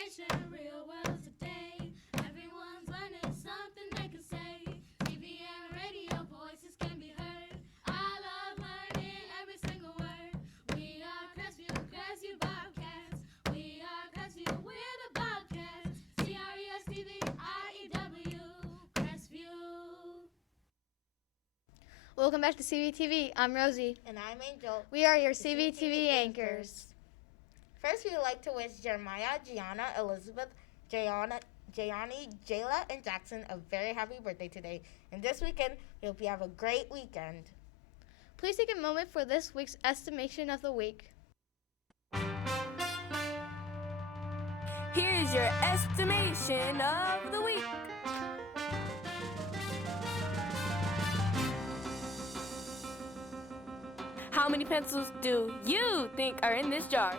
education, real world today. Everyone's learning something they can say. TV and radio voices can be heard. I love learning every single word. We are Crestview Bobcats. We are Crestview, we're the Bobcats. Crestview, Crestview. Welcome back to CVTV. I'm Rosie. And I'm Angel. We are your CVTV anchors. First, we would like to wish Jeremiah, Gianna, Elizabeth, Jayani, Jayla, and Jackson a very happy birthday today. And this weekend, we hope you have a great weekend. Please take a moment for this week's estimation of the week. Here is your estimation of the week. How many pencils do you think are in this jar?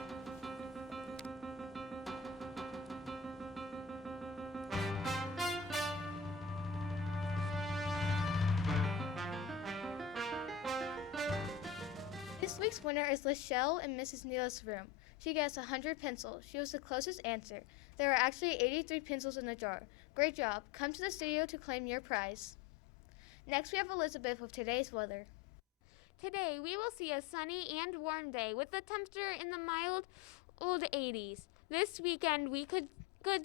This week's winner is Lachelle in Mrs. Neela's room. She gets 100 pencils. She was the closest answer. There are actually 83 pencils in the jar. Great job. Come to the studio to claim your prize. Next, we have Elizabeth with today's weather. Today, we will see a sunny and warm day with the temperature in the mild old 80s. This weekend, we could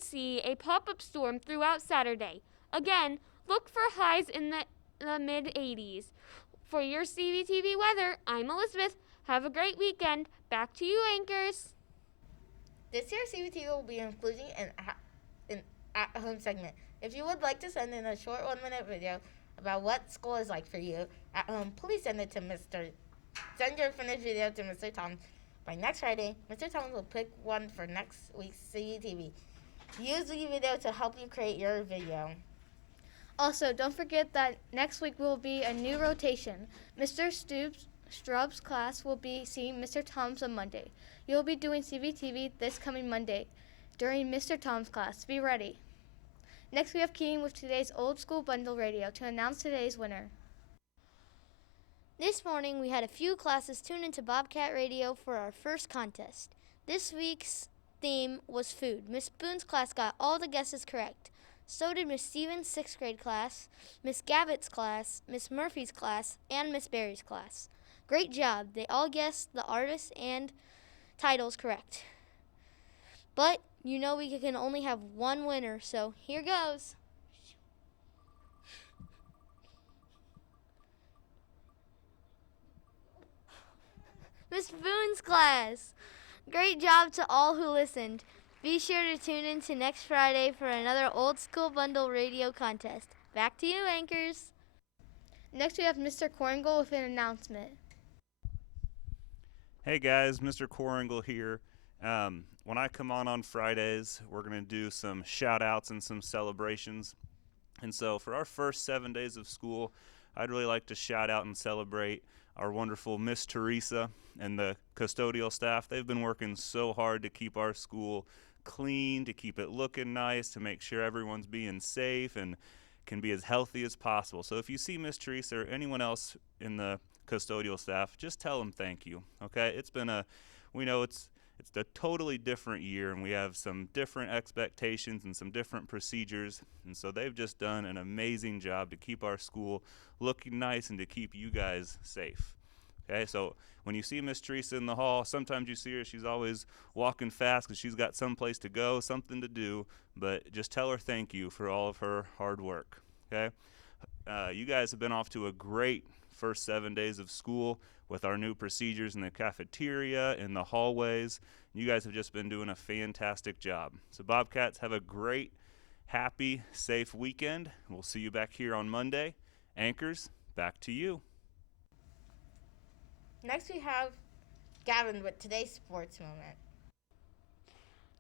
see a pop-up storm throughout Saturday. Again, look for highs in the mid-80s. For your CVTV weather, I'm Elizabeth. Have a great weekend. Back to you, anchors. This year's CVTV will be including an at-home segment. If you would like to send in a short 1-minute video about what school is like for you at home, please send your finished video to Mr. Tom. By next Friday, Mr. Tom will pick one for next week's CVTV. Use the video to help you create your video. Also, don't forget that next week will be a new rotation. Mr. Strub's class will be seeing Mr. Tom's on Monday. You'll be doing CVTV this coming Monday during Mr. Tom's class. Be ready. Next, we have Keen with today's Old School Bundle Radio to announce today's winner. This morning, we had a few classes tune into Bobcat Radio for our first contest. This week's theme was food. Miss Boone's class got all the guesses correct. So did Miss Stevens' 6th grade class, Miss Gavitt's class, Miss Murphy's class, and Miss Berry's class. Great job. They all guessed the artists and titles correct. But you know we can only have one winner, so here goes. Miss Boone's class. Great job to all who listened. Be sure to tune in to next Friday for another Old School Bundle Radio contest. Back to you, anchors. Next, we have Mr. Corngold with an announcement. Hey guys, Mr. Corngold here. When I come on Fridays, we're going to do some shout outs and some celebrations. And so for our first 7 days of school, I'd really like to shout out and celebrate our wonderful Miss Teresa and the custodial staff. They've been working so hard to keep our school clean, to keep it looking nice, to make sure everyone's being safe and can be as healthy as possible. So if you see Miss Teresa or anyone else in the custodial staff, just tell them thank you. Okay? We know it's a totally different year, and we have some different expectations and some different procedures, and so they've just done an amazing job to keep our school looking nice and to keep you guys safe. Okay, so when you see Miss Teresa in the hall, sometimes you see her, she's always walking fast because she's got someplace to go, something to do, but just tell her thank you for all of her hard work. Okay, you guys have been off to a great first 7 days of school with our new procedures in the cafeteria, in the hallways. You guys have just been doing a fantastic job. So Bobcats, have a great, happy, safe weekend. We'll see you back here on Monday. Anchors, back to you. Next, we have Gavin with today's sports moment.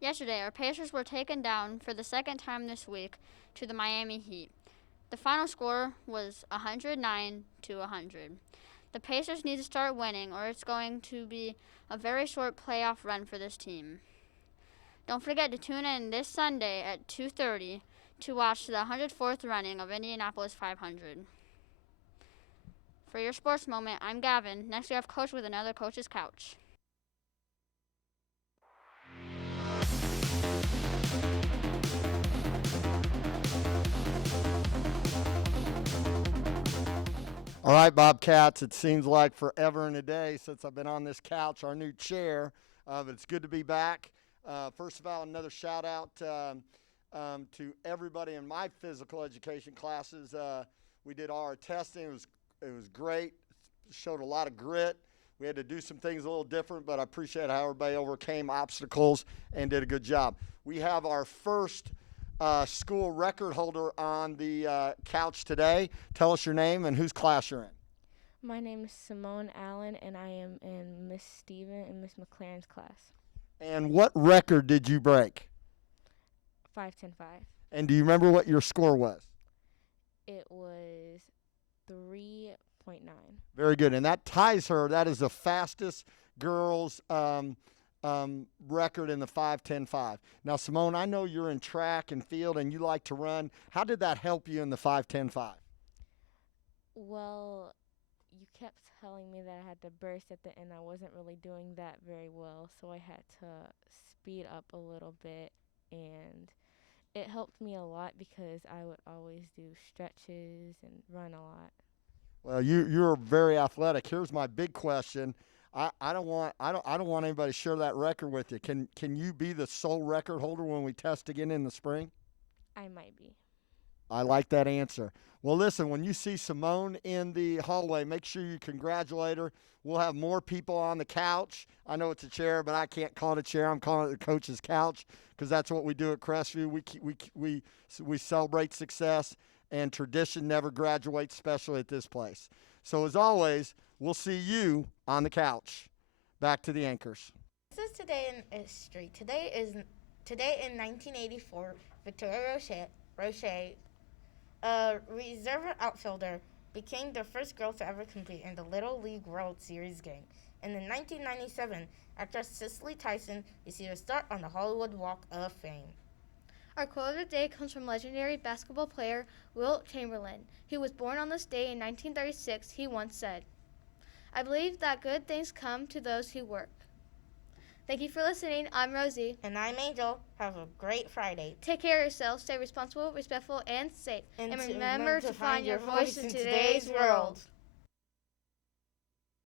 Yesterday, our Pacers were taken down for the second time this week to the Miami Heat. The final score was 109-100. The Pacers need to start winning, or it's going to be a very short playoff run for this team. Don't forget to tune in this Sunday at 2:30 to watch the 104th running of Indianapolis 500. For your sports moment, I'm Gavin. Next, we have Coach with another Coach's Couch. All right, Bobcats, it seems like forever and a day since I've been on this couch, our new chair, but it's good to be back. First of all, another shout out to everybody in my physical education classes. We did all our testing. It was great. Showed a lot of grit. We had to do some things a little different, but I appreciate how everybody overcame obstacles and did a good job. We have our first school record holder on the couch today. Tell us your name and whose class you're in. My name is Simone Allen, and I am in Miss Steven and Miss McLaren's class. And what record did you break? 5-10-5. And do you remember what your score was? It was 3.9. Very good. And that ties her. That is the fastest girls record in the 5-10-5. Now, Simone, I know you're in track and field and you like to run. How did that help you in the 5-10-5? Well, you kept telling me that I had to burst at the end. I wasn't really doing that very well, so I had to speed up a little bit, and it helped me a lot because I would always do stretches and run a lot. Well, you're very athletic. Here's my big question. I don't want anybody to share that record with you. Can you be the sole record holder when we test again in the spring? I might be. I like that answer. Well, listen, when you see Simone in the hallway, make sure you congratulate her. We'll have more people on the couch. I know it's a chair, but I can't call it a chair. I'm calling it the coach's couch because that's what we do at Crestview. We celebrate success, and tradition never graduates, especially at this place. So as always, we'll see you on the couch. Back to the anchors. This is Today in History. Today in 1984, Victoria Roche, a reserve outfielder, became the first girl to ever compete in the Little League World Series game. And in 1997, actress Cicely Tyson received a start on the Hollywood Walk of Fame. Our quote of the day comes from legendary basketball player Wilt Chamberlain. He was born on this day in 1936. He once said, "I believe that good things come to those who work." Thank you for listening. I'm Rosie. And I'm Angel. Have a great Friday. Take care of yourselves. Stay responsible, respectful, and safe. And remember to find your voice in today's world.